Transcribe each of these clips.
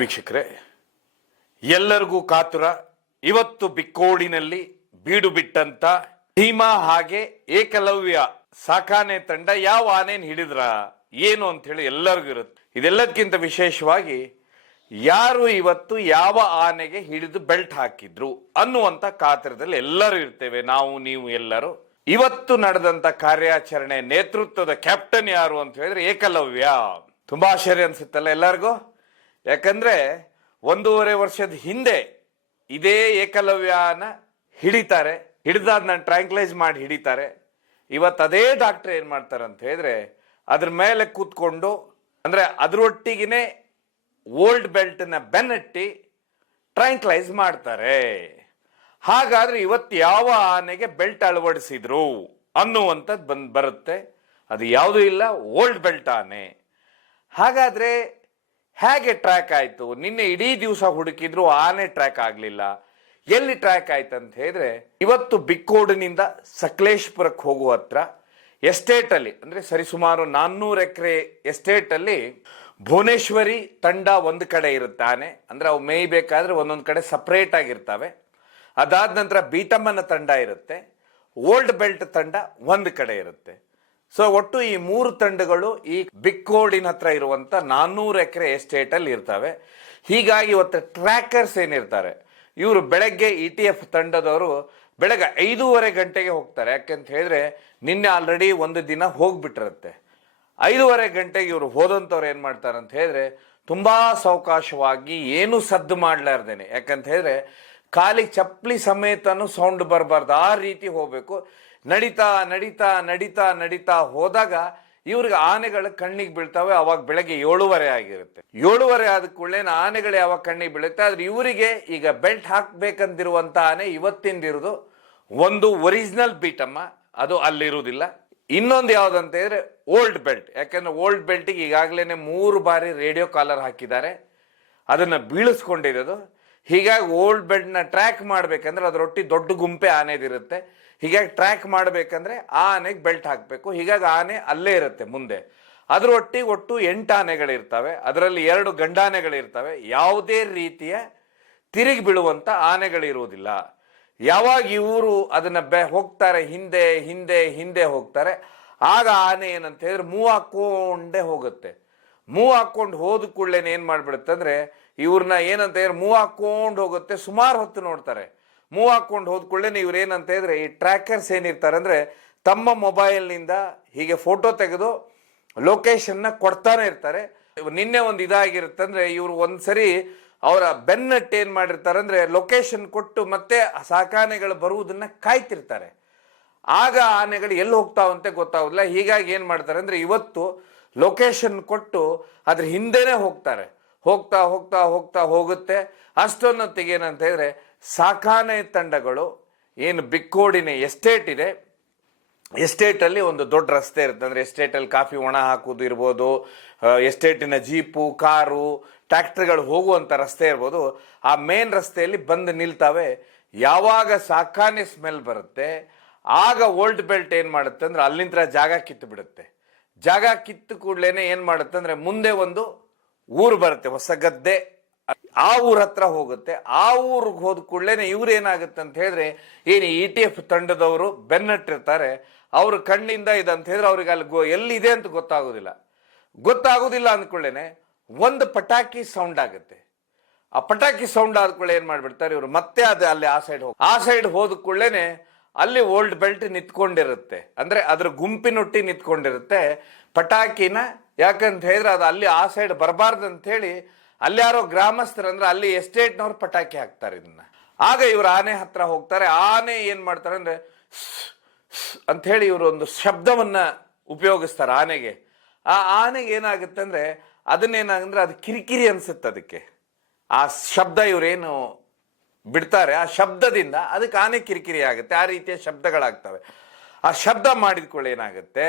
ವೀಕ್ಷಕರೇ, ಎಲ್ಲರಿಗೂ ಕಾತುರ. ಇವತ್ತು ಬಿಕ್ಕೋಡಿನಲ್ಲಿ ಬೀಡು ಬಿಟ್ಟಂತ ಭೀಮಾ ಹಾಗೆ ಏಕಲವ್ಯ ಸಾಕಾನೆ ತಂಡ ಯಾವ ಆನೆನ್ ಹಿಡಿದ್ರ ಏನು ಅಂತ ಹೇಳಿ ಎಲ್ಲರಿಗೂ ಇರುತ್ತೆ. ಇದೆಲ್ಲದಕ್ಕಿಂತ ವಿಶೇಷವಾಗಿ ಯಾರು ಇವತ್ತು ಯಾವ ಆನೆಗೆ ಹಿಡಿದು ಬೆಲ್ಟ್ ಹಾಕಿದ್ರು ಅನ್ನುವಂತ ಕಾತರದಲ್ಲಿ ಎಲ್ಲರೂ ಇರ್ತೇವೆ. ನಾವು ನೀವು ಎಲ್ಲರೂ. ಇವತ್ತು ನಡೆದಂತ ಕಾರ್ಯಾಚರಣೆ ನೇತೃತ್ವದ ಕ್ಯಾಪ್ಟನ್ ಯಾರು ಅಂತ ಹೇಳಿದ್ರೆ ಏಕಲವ್ಯ. ತುಂಬಾ ಆಶ್ಚರ್ಯ ಅನ್ಸುತ್ತಲ್ಲ ಎಲ್ಲರಿಗೂ. ಯಾಕಂದ್ರೆ 1.5 ವರ್ಷದ ಹಿಂದೆ ಇದೇ ಏಕಲವ್ಯನ ಹಿಡಿತಾರೆ, ಹಿಡಿದಾದ ಟ್ರ್ಯಾಂಕ್ಲೈಸ್ ಮಾಡಿ ಹಿಡಿತಾರೆ. ಇವತ್ತು ಅದೇ ಡಾಕ್ಟರ್ ಏನ್ ಮಾಡ್ತಾರೆ ಅಂತ ಹೇಳಿದ್ರೆ ಅದ್ರ ಮೇಲೆ ಕೂತ್ಕೊಂಡು, ಅಂದ್ರೆ ಅದ್ರೊಟ್ಟಿಗೆನೆ ಓಲ್ಡ್ ಬೆಲ್ಟ್ ನ ಬೆನ್ನಟ್ಟಿ ಟ್ರ್ಯಾಂಕ್ಲೈಸ್ ಮಾಡ್ತಾರೆ. ಹಾಗಾದ್ರೆ ಇವತ್ತು ಯಾವ ಆನೆಗೆ ಬೆಲ್ಟ್ ಅಳವಡಿಸಿದ್ರು ಅನ್ನುವಂಥದ್ದು ಬರುತ್ತೆ. ಅದು ಯಾವುದೂ ಇಲ್ಲ, ಓಲ್ಡ್ ಬೆಲ್ಟ್ ಆನೆ. ಹಾಗಾದ್ರೆ ಹೇಗೆ ಟ್ರ್ಯಾಕ್ ಆಯ್ತು? ನಿನ್ನೆ ಇಡೀ ದಿವಸ ಹುಡುಕಿದ್ರು ಆನೆ ಟ್ರ್ಯಾಕ್ ಆಗ್ಲಿಲ್ಲ. ಎಲ್ಲಿ ಟ್ರ್ಯಾಕ್ ಆಯ್ತು ಅಂತ ಹೇಳಿದ್ರೆ ಇವತ್ತು ಬಿಕ್ಕೋಡಿನಿಂದ ಸಕಲೇಶ್ಪುರಕ್ಕೆ ಹೋಗುವ ಹತ್ರ ಎಸ್ಟೇಟ್ ಅಲ್ಲಿ, ಅಂದ್ರೆ ಸರಿಸುಮಾರು 400 ಎಕರೆ ಎಸ್ಟೇಟ್ ಅಲ್ಲಿ ಭುವನೇಶ್ವರಿ ತಂಡ ಒಂದು ಕಡೆ ಇರುತ್ತೆ ಆನೆ. ಅಂದ್ರೆ ಅವು ಮೇಯ್ಬೇಕಾದ್ರೆ ಒಂದೊಂದು ಕಡೆ ಸಪರೇಟ್ ಆಗಿರ್ತವೆ. ಅದಾದ ನಂತರ ಬೀಟಮ್ಮನ ತಂಡ ಇರುತ್ತೆ, ಓಲ್ಡ್ ಬೆಲ್ಟ್ ತಂಡ ಒಂದು ಕಡೆ ಇರುತ್ತೆ. ಸೊ ಒಟ್ಟು ಈ 3 ತಂಡಗಳು ಈ ಬಿಕ್ಕೋಡಿನ ಹತ್ರ ಇರುವಂತ 400 ಎಕರೆ ಎಸ್ಟೇಟ್ ಅಲ್ಲಿ ಇರ್ತವೆ. ಹೀಗಾಗಿ ಇವತ್ತು ಟ್ರ್ಯಾಕರ್ಸ್ ಏನಿರ್ತಾರೆ ಇವರು ಬೆಳಗ್ಗೆ ETF ತಂಡದವರು ಬೆಳಗ್ಗೆ 5:30 ಗಂಟೆಗೆ ಹೋಗ್ತಾರೆ. ಯಾಕಂತ ಹೇಳಿದ್ರೆ ನಿನ್ನೆ ಆಲ್ರೆಡಿ ಒಂದು ದಿನ ಹೋಗ್ಬಿಟ್ಟಿರುತ್ತೆ. 5:30 ಗಂಟೆಗೆ ಇವರು ಹೋದಂಥವ್ರು ಏನ್ ಮಾಡ್ತಾರೆ ಅಂತ ಹೇಳಿದ್ರೆ ತುಂಬಾ ಸಾವಕಾಶವಾಗಿ ಏನು ಸದ್ದು ಮಾಡ್ಲಾರ್ದೇನೆ, ಯಾಕಂತ ಹೇಳಿದ್ರೆ ಖಾಲಿ ಚಪ್ಪಲಿ ಸಮೇತನೂ ಸೌಂಡ್ ಬರಬಾರ್ದು, ಆ ರೀತಿ ಹೋಗ್ಬೇಕು. ನಡೀತಾ ನಡೀತಾ ನಡೀತಾ ನಡೀತಾ ಹೋದಾಗ ಇವ್ರಿಗೆ ಆನೆಗಳು ಕಣ್ಣಿಗೆ ಬೀಳ್ತಾವೆ. ಅವಾಗ ಬೆಳಗ್ಗೆ 7:30 ಆಗಿರುತ್ತೆ. 7:30 ಆದ ಕೂಡಲೇ ಆನೆಗಳು ಯಾವಾಗ ಕಣ್ಣಿಗೆ ಬೀಳುತ್ತೆ. ಆದ್ರೆ ಇವರಿಗೆ ಈಗ ಬೆಲ್ಟ್ ಹಾಕ್ಬೇಕಂತಿರುವಂತ ಆನೆ ಇವತ್ತಿಂದಿರೋದು ಒಂದು ಒರಿಜಿನಲ್ ಬೀಟಮ್ಮ, ಅದು ಅಲ್ಲಿರುವುದಿಲ್ಲ. ಇನ್ನೊಂದು ಯಾವ್ದಂತ ಹೇಳಿದ್ರೆ ಓಲ್ಡ್ ಬೆಲ್ಟ್. ಯಾಕಂದ್ರೆ ಓಲ್ಡ್ ಬೆಲ್ಟಿಗೆ ಈಗಾಗಲೇ 3 ಬಾರಿ ರೇಡಿಯೋ ಕಾಲರ್ ಹಾಕಿದ್ದಾರೆ, ಅದನ್ನ ಬೀಳಿಸ್ಕೊಂಡಿರೋದು. ಹೀಗಾಗಿ ಓಲ್ಡ್ ಬೆಲ್ಟ್ ನ ಟ್ರ್ಯಾಕ್ ಮಾಡ್ಬೇಕಂದ್ರೆ ಅದರೊಟ್ಟಿ ದೊಡ್ಡ ಗುಂಪೆ ಆನೆದಿರುತ್ತೆ. ಹೀಗಾಗಿ ಟ್ರ್ಯಾಕ್ ಮಾಡ್ಬೇಕಂದ್ರೆ ಆ ಆನೆಗೆ ಬೆಲ್ಟ್ ಹಾಕಬೇಕು. ಹೀಗಾಗಿ ಆನೆ ಅಲ್ಲೇ ಇರುತ್ತೆ ಮುಂದೆ. ಅದರೊಟ್ಟಿಗೆ ಒಟ್ಟು 8 ಆನೆಗಳಿರ್ತವೆ. ಅದರಲ್ಲಿ 2 ಗಂಡಾನೆಗಳಿರ್ತವೆ. ಯಾವುದೇ ರೀತಿಯ ತಿರುಗಿ ಬೀಳುವಂತ ಆನೆಗಳಿರುವುದಿಲ್ಲ. ಯಾವಾಗ ಇವರು ಅದನ್ನ ಹೋಗ್ತಾರೆ ಹಿಂದೆ ಹಿಂದೆ ಹಿಂದೆ ಹೋಗ್ತಾರೆ, ಆಗ ಆನೆ ಏನಂತ ಹೇಳಿದ್ರೆ ಮೂವ್ ಹಾಕೊಂಡೇ ಹೋಗುತ್ತೆ. ಮೂವ್ ಹಾಕೊಂಡು ಹೋದ ಕೂಡಲೇನೆ ಏನ್ ಮಾಡ್ಬಿಡುತ್ತೆ ಅಂದ್ರೆ ಇವ್ರನ್ನ ಏನಂತ ಹೇಳಿದ್ರೆ ಮೂವ್ ಹಾಕೊಂಡು ಹೋಗುತ್ತೆ. ಸುಮಾರು ಹೊತ್ತು ನೋಡ್ತಾರೆ. ಮೂವ್ ಹಾಕೊಂಡು ಹೋದ ಕೂಡಲೇ ಇವ್ರು ಏನಂತ ಹೇಳಿದ್ರೆ ಈ ಟ್ರ್ಯಾಕರ್ಸ್ ಏನಿರ್ತಾರೆ ಅಂದ್ರೆ ತಮ್ಮ ಮೊಬೈಲ್ನಿಂದ ಹೀಗೆ ಫೋಟೋ ತೆಗೆದು ಲೊಕೇಶನ್ನ ಕೊಡ್ತಾನೆ ಇರ್ತಾರೆ. ನಿನ್ನೆ ಒಂದು ಇದಾಗಿರುತ್ತೆ ಅಂದ್ರೆ ಇವ್ರು ಒಂದ್ಸರಿ ಅವರ ಬೆನ್ನಟ್ಟು ಏನ್ ಮಾಡಿರ್ತಾರೆ ಅಂದ್ರೆ ಲೊಕೇಶನ್ ಕೊಟ್ಟು ಮತ್ತೆ ಸಾಕಾನೆಗಳು ಬರುವುದನ್ನ ಕಾಯ್ತಿರ್ತಾರೆ. ಆಗ ಆನೆಗಳು ಎಲ್ಲಿ ಹೋಗ್ತಾವಂತೆ ಗೊತ್ತಾಗೋದಿಲ್ಲ. ಹೀಗಾಗಿ ಏನ್ ಮಾಡ್ತಾರೆ ಅಂದ್ರೆ ಇವತ್ತು ಲೊಕೇಶನ್ ಕೊಟ್ಟು ಅದ್ರ ಹಿಂದೆನೆ ಹೋಗ್ತಾರೆ. ಹೋಗ್ತಾ ಹೋಗ್ತಾ ಹೋಗ್ತಾ ಹೋಗುತ್ತೆ. ಅಷ್ಟೊನ್ನೊತ್ತಿಗೆ ಏನಂತ ಹೇಳಿದ್ರೆ ಸಾಕಾನೆ ತಂಡಗಳು ಏನು ಬಿಕ್ಕೋಡಿನ ಎಸ್ಟೇಟ್ ಇದೆ, ಎಸ್ಟೇಟ್ ಅಲ್ಲಿ ಒಂದು ದೊಡ್ಡ ರಸ್ತೆ ಇರುತ್ತೆ. ಅಂದ್ರೆ ಎಸ್ಟೇಟ್ ಅಲ್ಲಿ ಕಾಫಿ ಒಣ ಹಾಕುವುದು ಇರ್ಬೋದು, ಎಸ್ಟೇಟಿನ ಜೀಪು, ಕಾರು, ಟ್ರ್ಯಾಕ್ಟರ್ಗಳು ಹೋಗುವಂತ ರಸ್ತೆ ಇರ್ಬೋದು. ಆ ಮೇನ್ ರಸ್ತೆಯಲ್ಲಿ ಬಂದು ನಿಲ್ತಾವೆ. ಯಾವಾಗ ಸಾಕಾನೆ ಸ್ಮೆಲ್ ಬರುತ್ತೆ ಆಗ ಓಲ್ಡ್ ಬೆಲ್ಟ್ ಏನ್ ಮಾಡುತ್ತೆ ಅಂದ್ರೆ ಅಲ್ಲಿಂದ ಜಾಗ ಕಿತ್ತು ಬಿಡುತ್ತೆ. ಜಾಗ ಕಿತ್ತು ಕೂಡ್ಲೇನೆ ಏನ್ ಮಾಡುತ್ತೆ ಅಂದ್ರೆ ಮುಂದೆ ಒಂದು ಊರು ಬರುತ್ತೆ, ಹೊಸ ಗದ್ದೆ. ಆ ಊರ ಹತ್ರ ಹೋಗುತ್ತೆ. ಆ ಊರಿಗೆ ಹೋದ ಕೂಡಲೇನೆ ಇವ್ರು ಏನಾಗುತ್ತೆ ಅಂತ ಹೇಳಿದ್ರೆ ಏನು ETF ತಂಡದವರು ಬೆನ್ನಟ್ಟಿರ್ತಾರೆ, ಅವ್ರ ಕಣ್ಣಿಂದ ಇದಂತ ಹೇಳಿದ್ರೆ ಅವ್ರಿಗೆ ಅಲ್ಲಿ ಎಲ್ಲಿದೆ ಅಂತ ಗೊತ್ತಾಗೋದಿಲ್ಲ ಅಂದ್ಕೊಳ್ಳೇನೆ ಒಂದು ಪಟಾಕಿ ಸೌಂಡ್ ಆಗುತ್ತೆ. ಆ ಪಟಾಕಿ ಸೌಂಡ್ ಆದ್ಕೊಳ್ಳೆ ಏನ್ ಮಾಡ್ಬಿಡ್ತಾರೆ ಇವರು ಮತ್ತೆ ಅದು ಅಲ್ಲಿ ಆ ಸೈಡ್ ಹೋದ ಕೂಡಲೇನೆ ಅಲ್ಲಿ ಓಲ್ಡ್ ಬೆಲ್ಟ್ ನಿಂತ್ಕೊಂಡಿರುತ್ತೆ. ಅಂದ್ರೆ ಅದ್ರ ಗುಂಪಿನೊಟ್ಟಿ ನಿಂತ್ಕೊಂಡಿರುತ್ತೆ ಪಟಾಕಿನ. ಯಾಕಂತ ಹೇಳಿದ್ರೆ ಅದು ಅಲ್ಲಿ ಆ ಸೈಡ್ ಬರಬಾರ್ದು ಅಂತ ಹೇಳಿ ಅಲ್ಲಿ ಯಾರೋ ಗ್ರಾಮಸ್ಥರು ಅಂದ್ರೆ ಅಲ್ಲಿ ಎಸ್ಟೇಟ್ನವ್ರು ಪಟಾಕಿ ಹಾಕ್ತಾರೆ ಇದನ್ನ. ಆಗ ಇವ್ರು ಆನೆ ಹತ್ರ ಹೋಗ್ತಾರೆ. ಆನೆ ಏನ್ ಮಾಡ್ತಾರೆ ಅಂದ್ರೆ ಅಂತ ಹೇಳಿ ಇವರು ಒಂದು ಶಬ್ದವನ್ನ ಉಪಯೋಗಿಸ್ತಾರೆ ಆನೆಗೆ. ಆ ಆನೆಗೆ ಏನಾಗುತ್ತೆ ಅಂದ್ರೆ ಅದನ್ನೇನಾಗಂದ್ರೆ ಅದು ಕಿರಿಕಿರಿ ಅನ್ಸುತ್ತೆ ಅದಕ್ಕೆ. ಆ ಶಬ್ದ ಇವ್ರೇನು ಬಿಡ್ತಾರೆ ಆ ಶಬ್ದದಿಂದ ಅದಕ್ಕೆ ಆನೆ ಕಿರಿಕಿರಿ ಆಗುತ್ತೆ. ಆ ರೀತಿಯ ಶಬ್ದಗಳಾಗ್ತವೆ. ಆ ಶಬ್ದ ಮಾಡಿದ ಕೂಡಲೇ ಏನಾಗುತ್ತೆ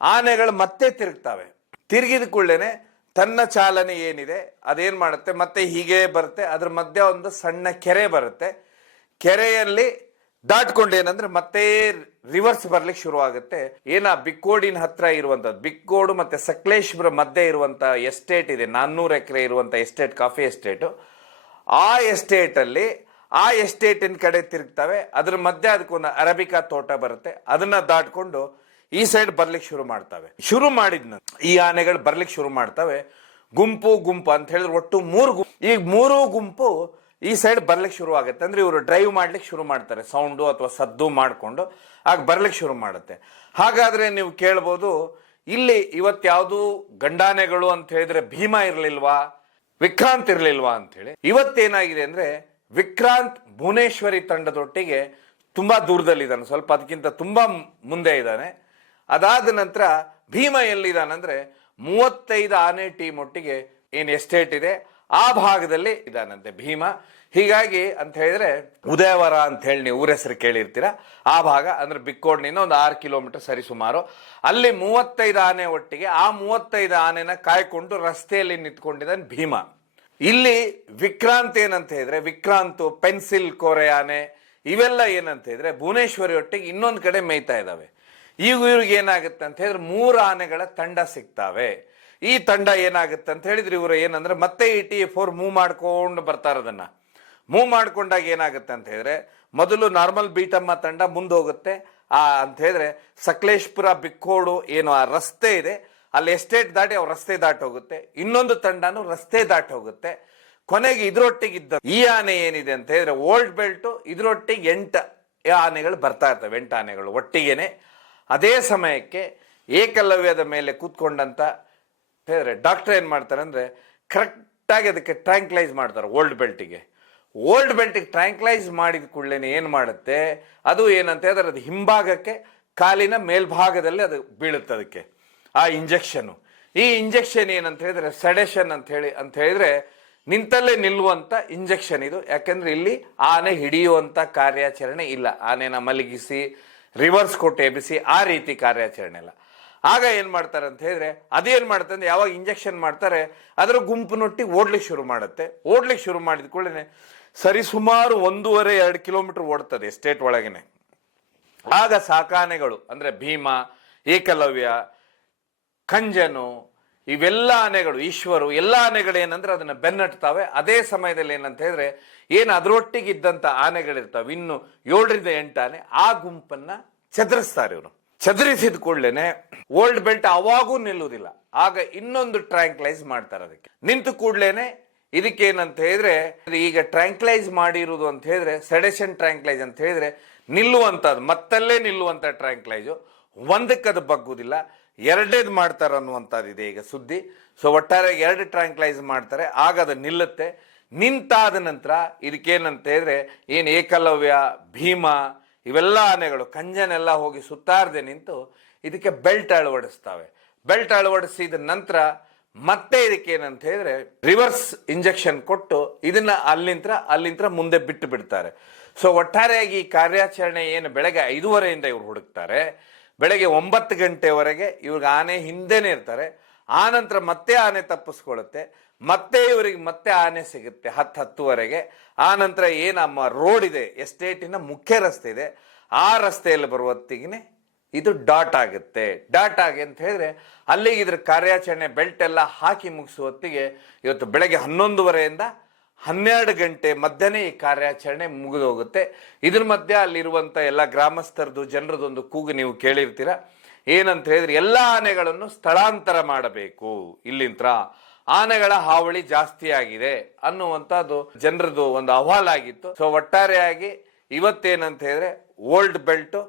ಆನೆಗಳು ಮತ್ತೆ ತಿರುಗ್ತವೆ. ತಿರುಗಿದ ಕೂಡಲೇನೆ ತನ್ನ ಚಾಲನೆ ಏನಿದೆ ಅದೇನ್ ಮಾಡುತ್ತೆ, ಮತ್ತೆ ಹೀಗೆ ಬರುತ್ತೆ, ಅದ್ರ ಮಧ್ಯೆ ಒಂದು ಸಣ್ಣ ಕೆರೆ ಬರುತ್ತೆ. ಕೆರೆಯಲ್ಲಿ ದಾಟ್ಕೊಂಡು ಏನಂದ್ರೆ ಮತ್ತೆ ರಿವರ್ಸ್ ಬರ್ಲಿಕ್ಕೆ ಶುರು ಆಗುತ್ತೆ. ಬಿಕ್ಕೋಡಿನ ಹತ್ರ ಇರುವಂತದ್ದು, ಬಿಕ್ಕೋಡು ಮತ್ತೆ ಸಕಲೇಶ್ಪುರ ಮಧ್ಯೆ ಇರುವಂತ ಎಸ್ಟೇಟ್ ಇದೆ, 400 ಎಕರೆ ಇರುವಂತ ಎಸ್ಟೇಟ್, ಕಾಫಿ ಎಸ್ಟೇಟ್. ಆ ಎಸ್ಟೇಟ್ ಅಲ್ಲಿ ಆ ಎಸ್ಟೇಟಿನ ಕಡೆ ತಿರುಗ್ತವೆ. ಅದ್ರ ಮಧ್ಯೆ ಅದಕ್ಕೊಂದು ಅರಬಿಕಾ ತೋಟ ಬರುತ್ತೆ. ಅದನ್ನ ದಾಟ್ಕೊಂಡು ಈ ಸೈಡ್ ಬರ್ಲಿಕ್ಕೆ ಶುರು ಮಾಡ್ತವೆ. ಶುರು ಮಾಡಿದ್ನ ಈ ಆನೆಗಳು ಬರ್ಲಿಕ್ಕೆ ಶುರು ಮಾಡ್ತವೆ. ಗುಂಪು ಗುಂಪು ಅಂತ ಹೇಳಿದ್ರೆ ಒಟ್ಟು 3 ಗುಂಪು. ಈ 3 ಗುಂಪು ಈ ಸೈಡ್ ಬರ್ಲಿಕ್ಕೆ ಶುರು ಆಗುತ್ತೆ. ಅಂದ್ರೆ ಇವರು ಡ್ರೈವ್ ಮಾಡ್ಲಿಕ್ಕೆ ಶುರು ಮಾಡ್ತಾರೆ, ಸೌಂಡು ಅಥವಾ ಸದ್ದು ಮಾಡ್ಕೊಂಡು ಆಗ ಬರ್ಲಿಕ್ಕೆ ಶುರು ಮಾಡುತ್ತೆ. ಹಾಗಾದ್ರೆ ನೀವು ಕೇಳ್ಬೋದು, ಇಲ್ಲಿ ಇವತ್ತು ಯಾವುದು ಗಂಡಾನೆಗಳು ಅಂತ ಹೇಳಿದ್ರೆ ಭೀಮಾ ಇರ್ಲಿಲ್ವಾ, ವಿಕ್ರಾಂತ್ ಇರ್ಲಿಲ್ವಾ ಅಂತ ಹೇಳಿ. ಇವತ್ತೇನಾಗಿದೆ ಅಂದ್ರೆ ವಿಕ್ರಾಂತ್ ಭುವನೇಶ್ವರಿ ತಂಡದೊಟ್ಟಿಗೆ ತುಂಬಾ ದೂರದಲ್ಲಿದ್ದಾನೆ, ಸ್ವಲ್ಪ ಅದಕ್ಕಿಂತ ತುಂಬಾ ಮುಂದೆ ಇದ್ದಾನೆ. ಅದಾದ ನಂತರ ಭೀಮಾ ಎಲ್ಲಿದ್ದಾನಂದ್ರೆ 35 ಆನೆ ಟೀಮ್ ಒಟ್ಟಿಗೆ ಏನ್ ಎಸ್ಟೇಟ್ ಇದೆ ಆ ಭಾಗದಲ್ಲಿ ಇದಾನಂತೆ ಭೀಮಾ. ಹೀಗಾಗಿ ಅಂತ ಹೇಳಿದ್ರೆ ಉದಯವರ ಅಂತ ಹೇಳಿ ನೀವು ಊರ ಹೆಸರು ಕೇಳಿರ್ತೀರ, ಆ ಭಾಗ ಅಂದ್ರೆ ಬಿಕ್ಕೋಡ್ನಿಂದ ಒಂದು 6 ಕಿಲೋಮೀಟರ್ ಸರಿ ಸುಮಾರು. ಅಲ್ಲಿ 35 ಆನೆ ಒಟ್ಟಿಗೆ ಆ 35 ಆನೆನ ಕಾಯ್ಕೊಂಡು ರಸ್ತೆಯಲ್ಲಿ ನಿಂತ್ಕೊಂಡಿದ್ದಾನೆ ಭೀಮಾ. ಇಲ್ಲಿ ವಿಕ್ರಾಂತ್ ಏನಂತ ಹೇಳಿದ್ರೆ, ವಿಕ್ರಾಂತ್, ಪೆನ್ಸಿಲ್ ಕೋರೆ ಆನೆ ಇವೆಲ್ಲ ಏನಂತ ಹೇಳಿದ್ರೆ ಭುವನೇಶ್ವರಿ ಒಟ್ಟಿಗೆ ಇನ್ನೊಂದು ಕಡೆ ಮೇಯ್ತಾ ಇದಾವೆ. ಈಗ ಇವ್ರಿಗೆ ಏನಾಗುತ್ತೆ ಅಂತ ಹೇಳಿದ್ರೆ 3 ಆನೆಗಳ ತಂಡ ಸಿಗ್ತಾವೆ. ಈ ತಂಡ ಏನಾಗುತ್ತೆ ಅಂತ ಹೇಳಿದ್ರೆ ಇವರು ಏನಂದ್ರೆ ಮತ್ತೆ ETA4 ಮೂವ್ ಮಾಡ್ಕೊಂಡು ಬರ್ತಾರೆ. ಅದನ್ನ ಮೂವ್ ಮಾಡ್ಕೊಂಡಾಗ ಏನಾಗುತ್ತೆ ಅಂತ ಹೇಳಿದ್ರೆ ಮೊದಲು ನಾರ್ಮಲ್ ಬೀಟಮ್ಮ ತಂಡ ಮುಂದೆ ಹೋಗುತ್ತೆ. ಅಂತ ಹೇಳಿದ್ರೆ ಸಕಲೇಶ್ಪುರ ಬಿಕ್ಕೋಡು ಏನು ಆ ರಸ್ತೆ ಇದೆ ಅಲ್ಲಿ ಎಸ್ಟೇಟ್ ದಾಟಿ ಅವ್ರ ರಸ್ತೆ ದಾಟಿ ಹೋಗುತ್ತೆ. ಇನ್ನೊಂದು ತಂಡನು ರಸ್ತೆ ದಾಟಿ ಹೋಗುತ್ತೆ. ಕೊನೆಗೆ ಇದ್ರೊಟ್ಟಿಗಿದ್ದ ಈ ಆನೆ ಏನಿದೆ ಅಂತ ಹೇಳಿದ್ರೆ ಓಲ್ಡ್ ಬೆಲ್ಟ್, ಇದ್ರೊಟ್ಟಿಗೆ 8 ಆನೆಗಳು ಬರ್ತಾ ಇರ್ತವೆ, 8 ಆನೆಗಳು ಒಟ್ಟಿಗೆನೆ. ಅದೇ ಸಮಯಕ್ಕೆ ಏಕಲವ್ಯದ ಮೇಲೆ ಕೂತ್ಕೊಂಡಂತ ಹೇಳಿದ್ರೆ ಡಾಕ್ಟರ್ ಏನ್ ಮಾಡ್ತಾರೆ ಅಂದ್ರೆ ಕರೆಕ್ಟಾಗಿ ಅದಕ್ಕೆ ಟ್ರ್ಯಾಂಕ್ಲೈಸ್ ಮಾಡ್ತಾರೆ ಓಲ್ಡ್ ಬೆಲ್ಟಿಗೆ. ಓಲ್ಡ್ ಬೆಲ್ಟಿಗೆ ಟ್ರ್ಯಾಂಕ್ಲೈಸ್ ಮಾಡಿದ ಕೂಡಲೇ ಏನ್ ಮಾಡುತ್ತೆ, ಅದು ಏನಂತ ಹೇಳಿದ್ರೆ ಅದು ಹಿಂಭಾಗಕ್ಕೆ ಕಾಲಿನ ಮೇಲ್ಭಾಗದಲ್ಲಿ ಅದು ಬೀಳುತ್ತೆ ಅದಕ್ಕೆ ಆ ಇಂಜೆಕ್ಷನ್. ಈ ಇಂಜೆಕ್ಷನ್ ಏನಂತ ಹೇಳಿದ್ರೆ ಸೆಡೆಷನ್ ಅಂತ ಹೇಳಿದ್ರೆ ನಿಂತಲ್ಲೇ ನಿಲ್ಲುವಂತ ಇಂಜೆಕ್ಷನ್ ಇದು. ಯಾಕಂದ್ರೆ ಇಲ್ಲಿ ಆನೆ ಹಿಡಿಯುವಂತ ಕಾರ್ಯಾಚರಣೆ ಇಲ್ಲ, ಆನೆನ ಮಲಗಿಸಿ ರಿವರ್ಸ್ ಕೊಟ್ಟು ಎಬ್ಬಿಸಿ ಆ ರೀತಿ ಕಾರ್ಯಾಚರಣೆ ಇಲ್ಲ. ಆಗ ಏನ್ ಮಾಡ್ತಾರೆ ಅಂತ ಹೇಳಿದ್ರೆ ಅದೇನ್ ಮಾಡುತ್ತೆ ಅಂದ್ರೆ ಯಾವಾಗ ಇಂಜೆಕ್ಷನ್ ಮಾಡ್ತಾರೆ ಅದರ ಗುಂಪಿನೊಟ್ಟಿಗೆ ಓಡ್ಲಿಕ್ಕೆ ಶುರು ಮಾಡುತ್ತೆ. ಓಡ್ಲಿಕ್ಕೆ ಶುರು ಮಾಡಿದ ಕೂಡಲೇ ಸರಿ ಸುಮಾರು 1.5-2 ಕಿಲೋಮೀಟರ್ ಓಡ್ತದೆ ಎಸ್ಟೇಟ್ ಒಳಗೇನೆ. ಆಗ ಸಾಕಾನೆಗಳು ಅಂದ್ರೆ ಭೀಮಾ, ಏಕಲವ್ಯ, ಕಂಜನು ಇವೆಲ್ಲ ಆನೆಗಳು, ಈಶ್ವರು ಎಲ್ಲ ಆನೆಗಳು ಏನಂದ್ರೆ ಅದನ್ನ ಬೆನ್ನಟ್ತಾವೆ. ಅದೇ ಸಮಯದಲ್ಲಿ ಏನಂತ ಹೇಳಿದ್ರೆ ಏನು ಅದರೊಟ್ಟಿಗೆ ಇದ್ದಂತ ಆನೆಗಳಿರ್ತಾವೆ ಇನ್ನು 7-8 ಆನೆ, ಆ ಗುಂಪನ್ನ ಚದರಿಸ್ತಾರೆ ಇವರು. ಚದರಿಸಿದ ಕೂಡಲೇನೆ ಓಲ್ಡ್ ಬೆಲ್ಟ್ ಅವಾಗೂ ನಿಲ್ಲುವುದಿಲ್ಲ. ಆಗ ಇನ್ನೊಂದು ಟ್ರ್ಯಾಂಕ್ಲೈಸ್ ಮಾಡ್ತಾರೆ ಅದಕ್ಕೆ. ನಿಂತು ಕೂಡ್ಲೇನೆ ಇದಕ್ಕೇನಂತ ಹೇಳಿದ್ರೆ ಈಗ ಟ್ರ್ಯಾಂಕ್ಲೈಸ್ ಮಾಡಿರುವುದು ಅಂತ ಹೇಳಿದ್ರೆ ಸೆಡೆಷನ್ ಟ್ರ್ಯಾಂಕ್ಲೈಸ್ ಅಂತ ಹೇಳಿದ್ರೆ ನಿಲ್ಲುವಂತದ್ದು, ಮತ್ತಲ್ಲೇ ನಿಲ್ಲುವಂತ ಟ್ರ್ಯಾಂಕ್ಲೈಸು, ಒಂದಕ್ಕದು ಬಗ್ಗುದಿಲ್ಲ. 2ನೇದು ಮಾಡ್ತಾರೆ ಅನ್ನುವಂಥದ್ದಿದೆ ಈಗ ಸುದ್ದಿ. ಸೊ ಒಟ್ಟಾರೆ 2 ಟ್ರ್ಯಾಂಕ್ಲೈಸ್ ಮಾಡ್ತಾರೆ, ಆಗ ಅದು ನಿಲ್ಲುತ್ತೆ. ನಿಂತಾದ ನಂತರ ಇದಕ್ಕೇನಂತ ಹೇಳಿದ್ರೆ ಏನು ಏಕಲವ್ಯ, ಭೀಮಾ ಇವೆಲ್ಲ ಆನೆಗಳು ಕಂಜನೆಲ್ಲ ಹೋಗಿ ಸುತ್ತಾರದೆ ನಿಂತು ಇದಕ್ಕೆ ಬೆಲ್ಟ್ ಅಳವಡಿಸ್ತವೆ. ಬೆಲ್ಟ್ ಅಳವಡಿಸಿದ ನಂತರ ಮತ್ತೆ ಇದಕ್ಕೆ ಏನಂತ ಹೇಳಿದ್ರೆ ರಿವರ್ಸ್ ಇಂಜೆಕ್ಷನ್ ಕೊಟ್ಟು ಇದನ್ನ ಅಲ್ಲಿಂತ್ರ ಮುಂದೆ ಬಿಟ್ಟು ಬಿಡ್ತಾರೆ. ಸೊ ಒಟ್ಟಾರೆಯಾಗಿ ಈ ಕಾರ್ಯಾಚರಣೆ ಏನು ಬೆಳಗ್ಗೆ 5:30 ಇವ್ರು ಹುಡುಕ್ತಾರೆ, ಬೆಳಗ್ಗೆ 9 ಗಂಟೆವರೆಗೆ ಇವ್ರಿಗೆ ಆನೆ ಹಿಂದೆನೆ ಇರ್ತಾರೆ. ಆ ನಂತರ ಮತ್ತೆ ಆನೆ ತಪ್ಪಿಸ್ಕೊಳ್ಳುತ್ತೆ, ಮತ್ತೆ ಇವರಿಗೆ ಮತ್ತೆ ಆನೆ ಸಿಗುತ್ತೆ 10-10ವರೆಗೆ. ಆ ನಂತರ ಏನಮ್ಮ ರೋಡ್ ಇದೆ, ಎಸ್ಟೇಟಿನ ಮುಖ್ಯ ರಸ್ತೆ ಇದೆ, ಆ ರಸ್ತೆಯಲ್ಲಿ ಬರುವತ್ತಿಗೆ ಇದು ಡಾಟ್ ಆಗುತ್ತೆ. ಡಾಟ್ ಆಗಿ ಅಂತ ಹೇಳಿದ್ರೆ ಅಲ್ಲಿಗೆ ಇದ್ರ ಕಾರ್ಯಾಚರಣೆ ಬೆಲ್ಟ್ ಎಲ್ಲ ಹಾಕಿ ಮುಗಿಸುವತ್ತಿಗೆ ಇವತ್ತು ಬೆಳಗ್ಗೆ 11:30 12 ಗಂಟೆ ಮಧ್ಯನೇ ಈ ಕಾರ್ಯಾಚರಣೆ ಮುಗಿದು ಹೋಗುತ್ತೆ. ಇದ್ರ ಮಧ್ಯೆ ಅಲ್ಲಿರುವಂತ ಎಲ್ಲ ಗ್ರಾಮಸ್ಥರದು ಜನರದೊಂದು ಕೂಗು ನೀವು ಕೇಳಿರ್ತೀರ. ಏನಂತ ಹೇಳಿದ್ರೆ ಎಲ್ಲ ಆನೆಗಳನ್ನು ಸ್ಥಳಾಂತರ ಮಾಡಬೇಕು, ಇಲ್ಲಿಂತ್ರ ಆನೆಗಳ ಹಾವಳಿ ಜಾಸ್ತಿ ಆಗಿದೆ ಅನ್ನುವಂಥದ್ದು ಜನರದು ಒಂದು ಅಹವಾಲಾಗಿತ್ತು. ಸೊ ಒಟ್ಟಾರೆಯಾಗಿ ಇವತ್ತೇನಂತ ಹೇಳಿದ್ರೆ ಓಲ್ಡ್ ಬೆಲ್ಟ್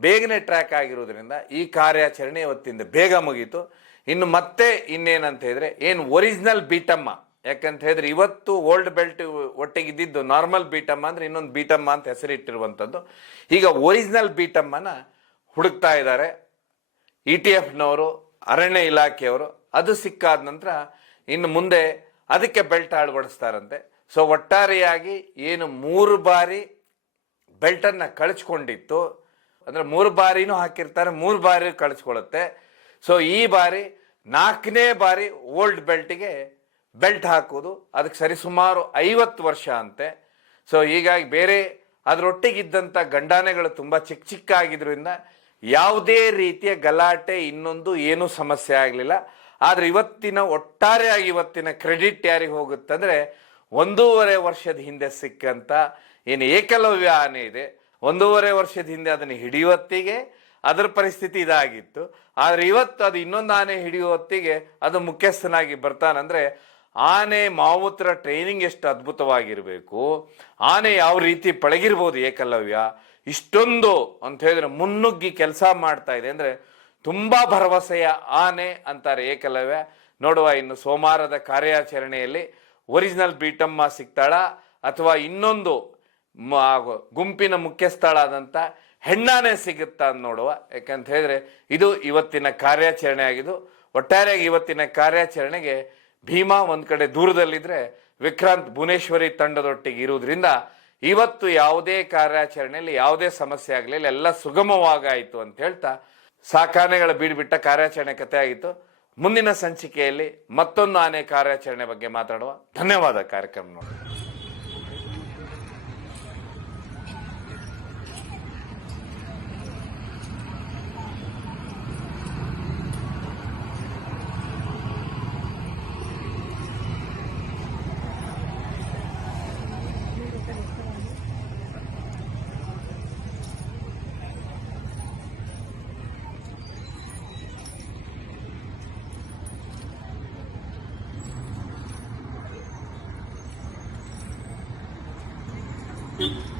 ಬೇಗನೆ ಟ್ರ್ಯಾಕ್ ಆಗಿರೋದ್ರಿಂದ ಈ ಕಾರ್ಯಾಚರಣೆ ಇವತ್ತಿಂದ ಬೇಗ ಮುಗೀತು. ಇನ್ನು ಮತ್ತೆ ಇನ್ನೇನಂತ ಹೇಳಿದ್ರೆ ಏನು ಒರಿಜಿನಲ್ ಬೀಟಮ್ಮ, ಯಾಕಂತ ಹೇಳಿದ್ರೆ ಇವತ್ತು ಓಲ್ಡ್ ಬೆಲ್ಟ್ ಒಟ್ಟಿಗೆ ಇದ್ದಿದ್ದು ನಾರ್ಮಲ್ ಬೀಟಮ್ಮ ಅಂದ್ರೆ ಇನ್ನೊಂದು ಬೀಟಮ್ಮ ಅಂತ ಹೆಸರಿಟ್ಟಿರುವಂಥದ್ದು. ಈಗ ಒರಿಜಿನಲ್ ಬೀಟಮ್ಮನ ಹುಡುಕ್ತಾ ಇದ್ದಾರೆ ETF ಅರಣ್ಯ ಇಲಾಖೆಯವರು. ಅದು ಸಿಕ್ಕಾದ ನಂತರ ಇನ್ನು ಮುಂದೆ ಅದಕ್ಕೆ ಬೆಲ್ಟ್ ಅಳವಡಿಸ್ತಾರಂತೆ. ಸೊ ಒಟ್ಟಾರೆಯಾಗಿ ಏನು 3 ಬಾರಿ ಬೆಲ್ಟನ್ನ ಕಳಿಸ್ಕೊಂಡಿತ್ತು ಅಂದ್ರೆ 3 ಬಾರಿನೂ ಹಾಕಿರ್ತಾರೆ, 3 ಬಾರಿ ಕಳಿಸ್ಕೊಳ್ಳುತ್ತೆ. ಸೊ ಈ ಬಾರಿ 4ನೇ ಬಾರಿ ಓಲ್ಡ್ ಬೆಲ್ಟ್ಗೆ ಬೆಲ್ಟ್ ಹಾಕೋದು, ಅದಕ್ಕೆ ಸರಿಸುಮಾರು 50 ವರ್ಷ ಅಂತೆ. ಸೊ ಹೀಗಾಗಿ ಬೇರೆ ಅದರೊಟ್ಟಿಗಿದ್ದಂಥ ಗಂಡಾನೆಗಳು ತುಂಬ ಚಿಕ್ಕ ಚಿಕ್ಕ ಆಗಿದ್ರಿಂದ ಯಾವುದೇ ರೀತಿಯ ಗಲಾಟೆ ಇನ್ನೊಂದು ಏನೂ ಸಮಸ್ಯೆ ಆಗಲಿಲ್ಲ. ಆದರೆ ಇವತ್ತಿನ ಕ್ರೆಡಿಟ್ ಯಾರಿಗೆ ಹೋಗುತ್ತಂದ್ರೆ 1.5 ವರ್ಷದ ಹಿಂದೆ ಸಿಕ್ಕಂತ ಏನು ಏಕಲವ್ಯ ಆನೆ ಇದೆ, 1.5 ವರ್ಷದ ಹಿಂದೆ ಅದನ್ನು ಹಿಡಿಯುವತ್ತಿಗೆ ಅದರ ಪರಿಸ್ಥಿತಿ ಇದಾಗಿತ್ತು. ಆದರೆ ಇವತ್ತು ಅದು ಇನ್ನೊಂದು ಆನೆ ಹಿಡಿಯುವ ಹೊತ್ತಿಗೆ ಅದು ಮುಖ್ಯಸ್ಥನಾಗಿ ಬರ್ತಾನಂದ್ರೆ ಆನೆ ಮಾವುತರ ಟ್ರೈನಿಂಗ್ ಎಷ್ಟು ಅದ್ಭುತವಾಗಿರಬೇಕು, ಆನೆ ಯಾವ ರೀತಿ ಪಳಗಿರ್ಬೋದು ಏಕಲವ್ಯ, ಇಷ್ಟೊಂದು ಅಂತ ಹೇಳಿದ್ರೆ ಮುನ್ನುಗ್ಗಿ ಕೆಲಸ ಮಾಡ್ತಾ ಇದೆ ಅಂದ್ರೆ ತುಂಬಾ ಭರವಸೆಯ ಆನೆ ಅಂತಾರೆ ಏಕಲವ್ಯ. ನೋಡುವ ಇನ್ನು ಸೋಮವಾರದ ಕಾರ್ಯಾಚರಣೆಯಲ್ಲಿ ಒರಿಜಿನಲ್ ಬೀಟಮ್ಮ ಸಿಗ್ತಾಳ ಅಥವಾ ಇನ್ನೊಂದು ಗುಂಪಿನ ಮುಖ್ಯಸ್ಥಳಾದಂಥ ಹೆಣ್ಣಾನೆ ಸಿಗುತ್ತಾ ಅಂತ ನೋಡುವ. ಯಾಕಂತ ಹೇಳಿದ್ರೆ ಇದು ಇವತ್ತಿನ ಕಾರ್ಯಾಚರಣೆ ಆಗಿದ್ದು. ಒಟ್ಟಾರೆಯಾಗಿ ಇವತ್ತಿನ ಕಾರ್ಯಾಚರಣೆಗೆ ಭೀಮಾ ಒಂದ್ ಕಡೆ ದೂರದಲ್ಲಿದ್ರೆ ವಿಕ್ರಾಂತ್ ಭುವನೇಶ್ವರಿ ತಂಡದೊಟ್ಟಿಗೆ ಇರುವುದರಿಂದ ಇವತ್ತು ಯಾವುದೇ ಕಾರ್ಯಾಚರಣೆಯಲ್ಲಿ ಯಾವುದೇ ಸಮಸ್ಯೆ ಆಗಲಿಲ್ಲ, ಎಲ್ಲ ಸುಗಮವಾಗಾಯಿತು ಅಂತ ಹೇಳ್ತಾ ಸಾಕಾನೆಗಳ ಬೀಡ್ಬಿಟ್ಟ ಕಾರ್ಯಾಚರಣೆ ಕಥೆ ಆಗಿತ್ತು. ಮುಂದಿನ ಸಂಚಿಕೆಯಲ್ಲಿ ಮತ್ತೊಂದು ಆನೆ ಕಾರ್ಯಾಚರಣೆ ಬಗ್ಗೆ ಮಾತಾಡುವ. ಧನ್ಯವಾದ. ಕಾರ್ಯಕ್ರಮ ನೋಡಿ. Thank you.